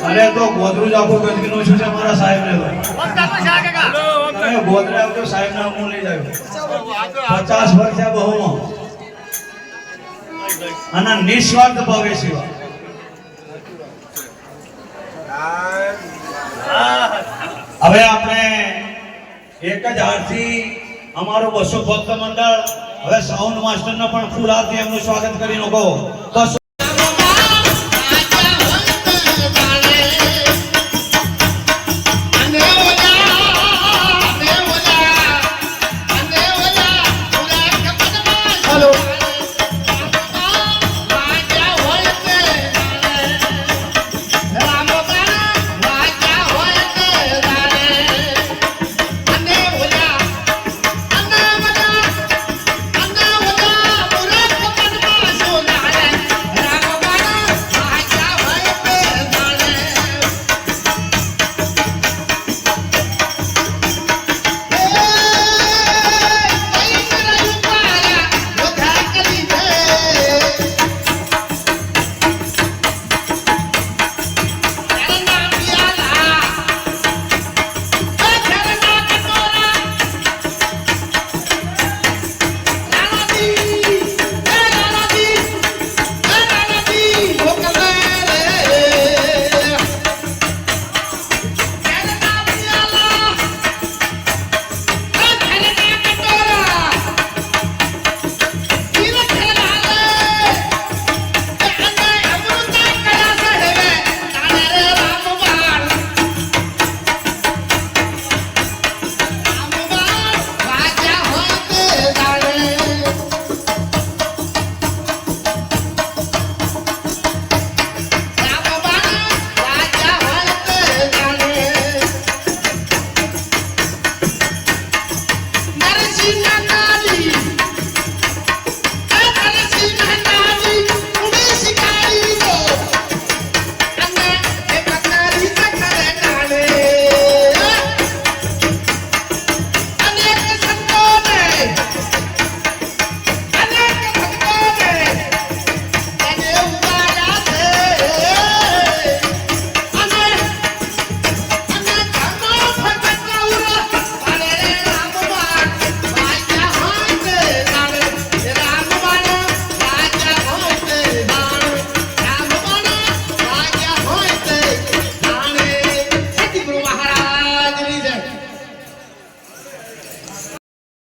અરે તો ગોદરું જ આપો ગંદકીનું છે મારા સાહેબ ને હવે આપણે એક જ હારથી અમારું બસો ભક્ત મંડળ હવે સાઉન્ડ માસ્ટર ને પણ ફૂલ હાથથી એમનું સ્વાગત કરીને કહો તો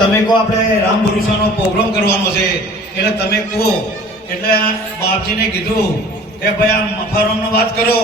તમે કહો આપણે રામ ભરોસાનો પ્રોગ્રામ કરવાનો છે, એટલે તમે કહો. એટલે બાપજીને કીધું કે ભાઈ આ મફારમનો વાત કરો.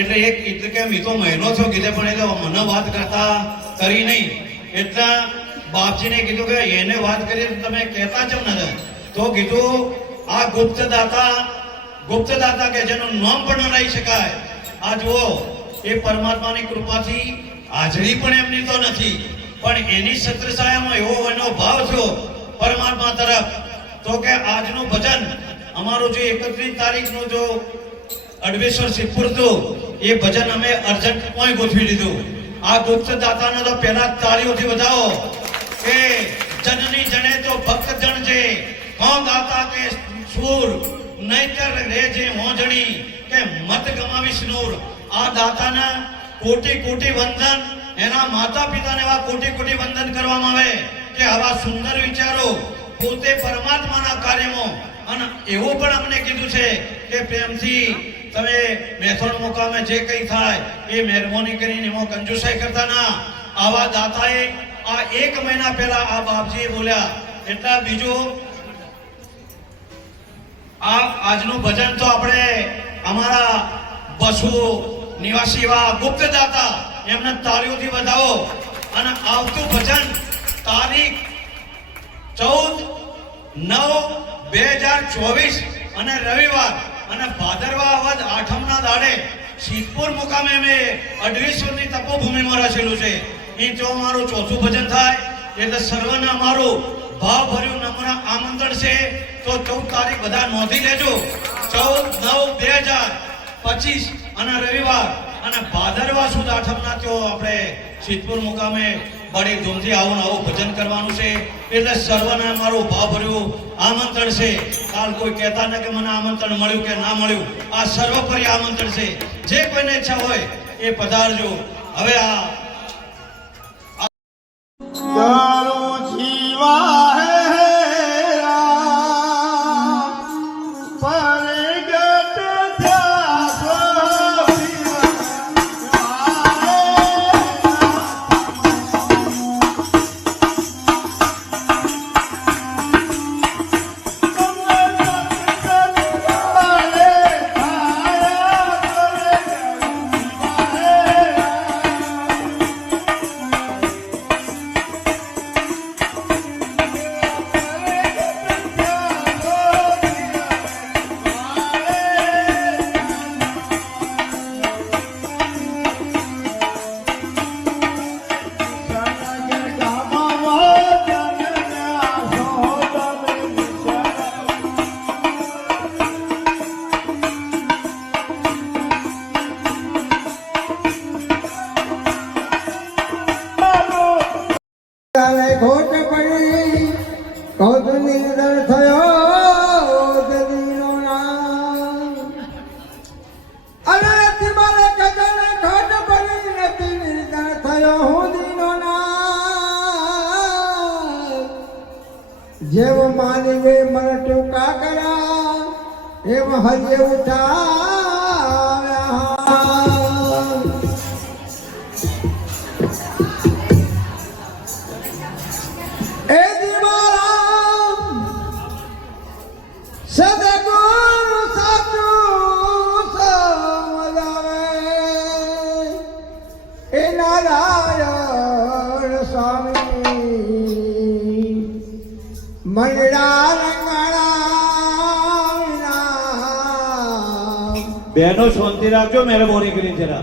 એટલે એક એટલે કે મી મહિનો થયો કીધે, પણ એટલે મને વાત કરતા કરી નહીં. એટલે બાપજીને કીધું કે એને વાત કરી તમે કહેતા છો નથી તો કીધું, આ ગુપ્ત દાતા ગુપ્ત દાતા કે જેનું નામ પણ ન લઈ શકાય. આ જુઓ, એ પરમાત્માની કૃપાથી હાજરી પણ એમની તો નથી. પણ એની છત્રછાયામાં એવો એનો ભાવ થયો પરમાત્મા તરફ. તો કે આજનું ભજન અમારું જે એકત્રીસ તારીખનું જો અડવેશ્વર સિદ્ધપુર હતું એ ભજન અમે અર્જન્ટ પોઈ ગોઠવી લીધું. આ ગુપ્ત દાતાનો તો પહેલા તાળીઓથી વધાવો કે જનની જણે તો ભક્ત જણ છે. કોણ દાતા કે સૂર, નહીતર રેજે મોજણી, કે મત ગમાવી નૂર. આ દાતાના કોટી કોટી વંદન એના માતા પિતાને એવા કોટી કોટી વંદન કરવામાં આવે કે આવા સુંદર વિચારો પોતે પરમાત્માના કાર્યમાં. અને એવું પણ અમને કીધું છે કે પ્રેમથી તમે મેથોડ મુકામે જે કંઈ થાય એ મહેરબાની કરીને એમાં કંજુસાઈ કરતા ના. આવા દાતાએ આ એક મહિના પહેલા આ બાપજીએ બોલ્યા, એટલે બીજું, આ આજનું ભજન તો આપણે અમારા બસુ નિવાસી એવા ગુપ્ત દાતા એમને તાળીઓથી વધાવો અને આવતું ભજન તારીખ ચૌદ નવ બે હજાર ચોવીસ અને રવિવાર અને ભાદરવા અવધ આઠમના દાડે સિદ્ધપુર મુકામે મેં અડવીસોની તપોભૂમિમાં રચેલું છે. એ જો અમારું ચોથું ભજન થાય એટલે સર્વને અમારું ભાવભર્યું નમ્ર આમંત્રણ છે. તો ચૌદ તારીખ બધા નોંધી લેજો. ચૌદ નવ બે હજાર પચીસ અને રવિવાર અને ભાદરવા સુદ આઠમના તો આપણે સિદ્ધપુર મુકામે બડી ધૂમથી આવું આવું ભજન કરવાનું છે. એટલે સર્વને મારું ભાવભર્યું આમંત્રણ છે. કાલ કોઈ કહેતા ન કે મને આમંત્રણ મળ્યું કે ના મળ્યું. આ સર્વોપરી આમંત્રણ છે. જે કોઈને ઈચ્છા હોય એ પધારજો. હવે આ જેવ માનવે મન ટૂંકા કર્યા એમ હરિયે ઉઠાવ્યા બહેનો શાંતિ રાખજો મહેરબાની કરી જરા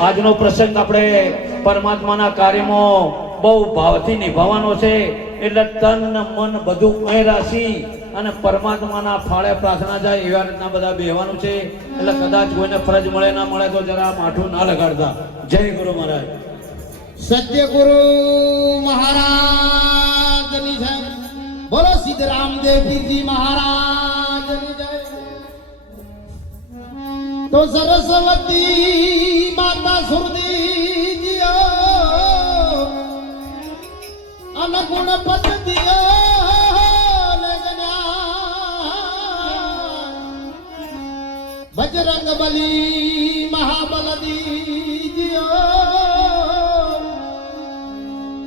આજનો પ્રસંગ આપણે પરમાત્માના કાર્યમાં બહુ ભાવથી નિભાવવાનો છે. એટલે તન, મન બધું અહીં રાશી અને પરમાત્માના ફાળે પ્રાર્થના જાય એવા રીતના બધા બેહવાનું છે. એટલે કદાચ કોઈને ફરજ મળે, ના મળે તો જરા માઠું ના લગાડતા. જય ગુરુ મહારાજ. સત્ય ગુરુ મહારાજ બોલો સિદ્ધ રામદેવજી પીરજી તો સરસ્વતી માતા સુરદી જીઓ અનગુણ પદ્ધતિઓ, બજરંગ બલી મહાબલ દીજિયો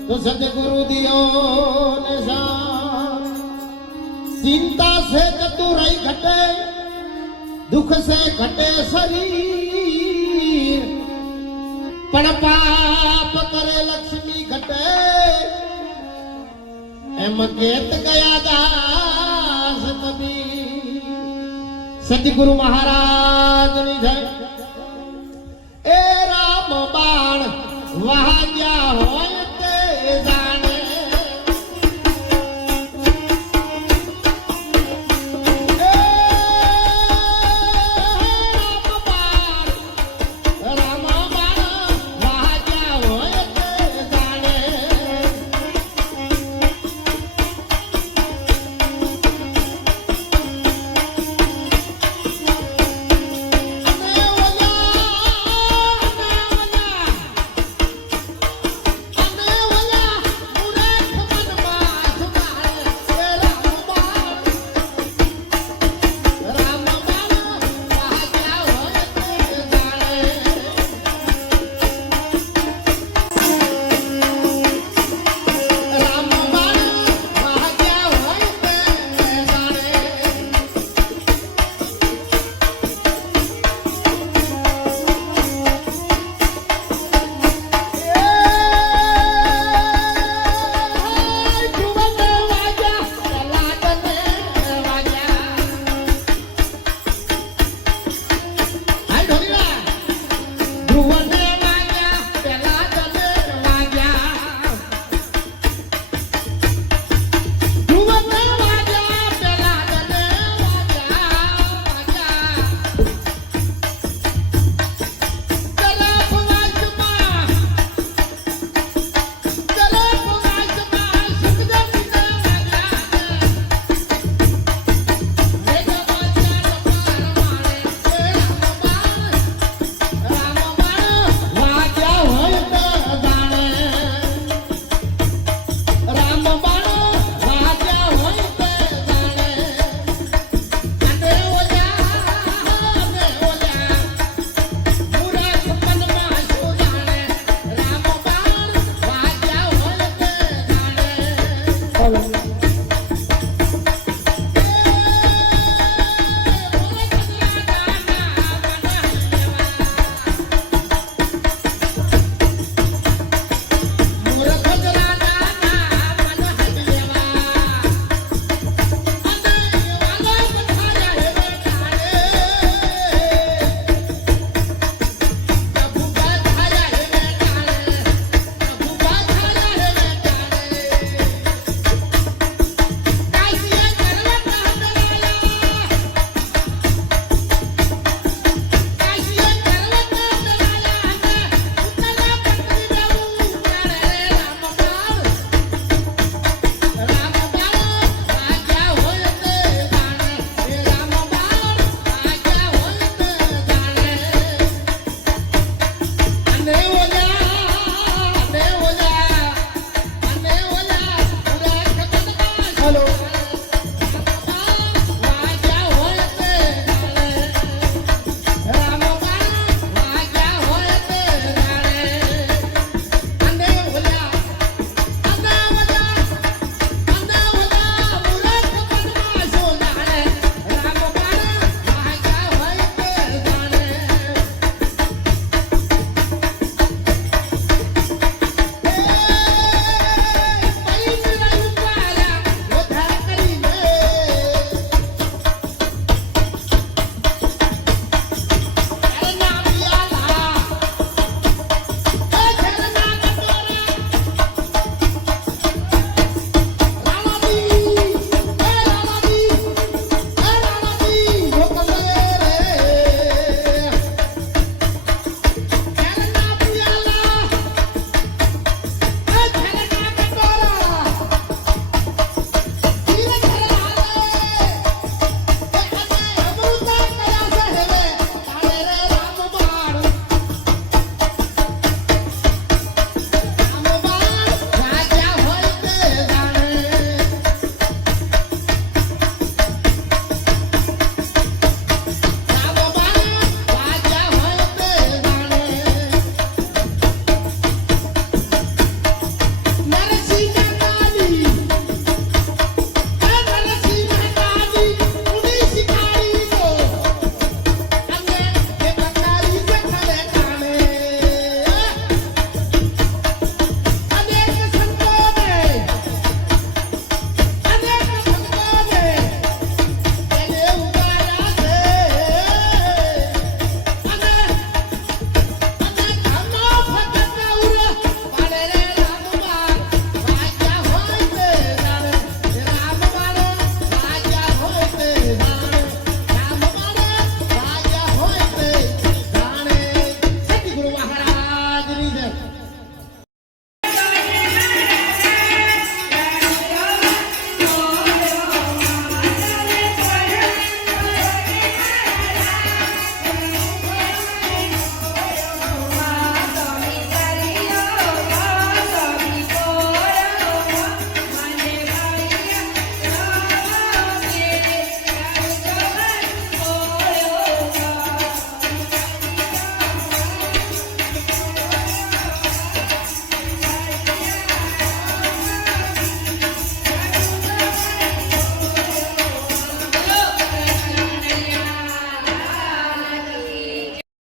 તો સદગુરુ દિયો ને સા ચિંતા સે કતું રહી ઘટે દુઃખ સે ઘટે શરીર. પણ પાપ કરે લક્ષ્મી ઘટે. એમ કેત ગયા દાસ કબી સદગુરુ મહારાજની જય. એ રામ બાણ વહાગ્યા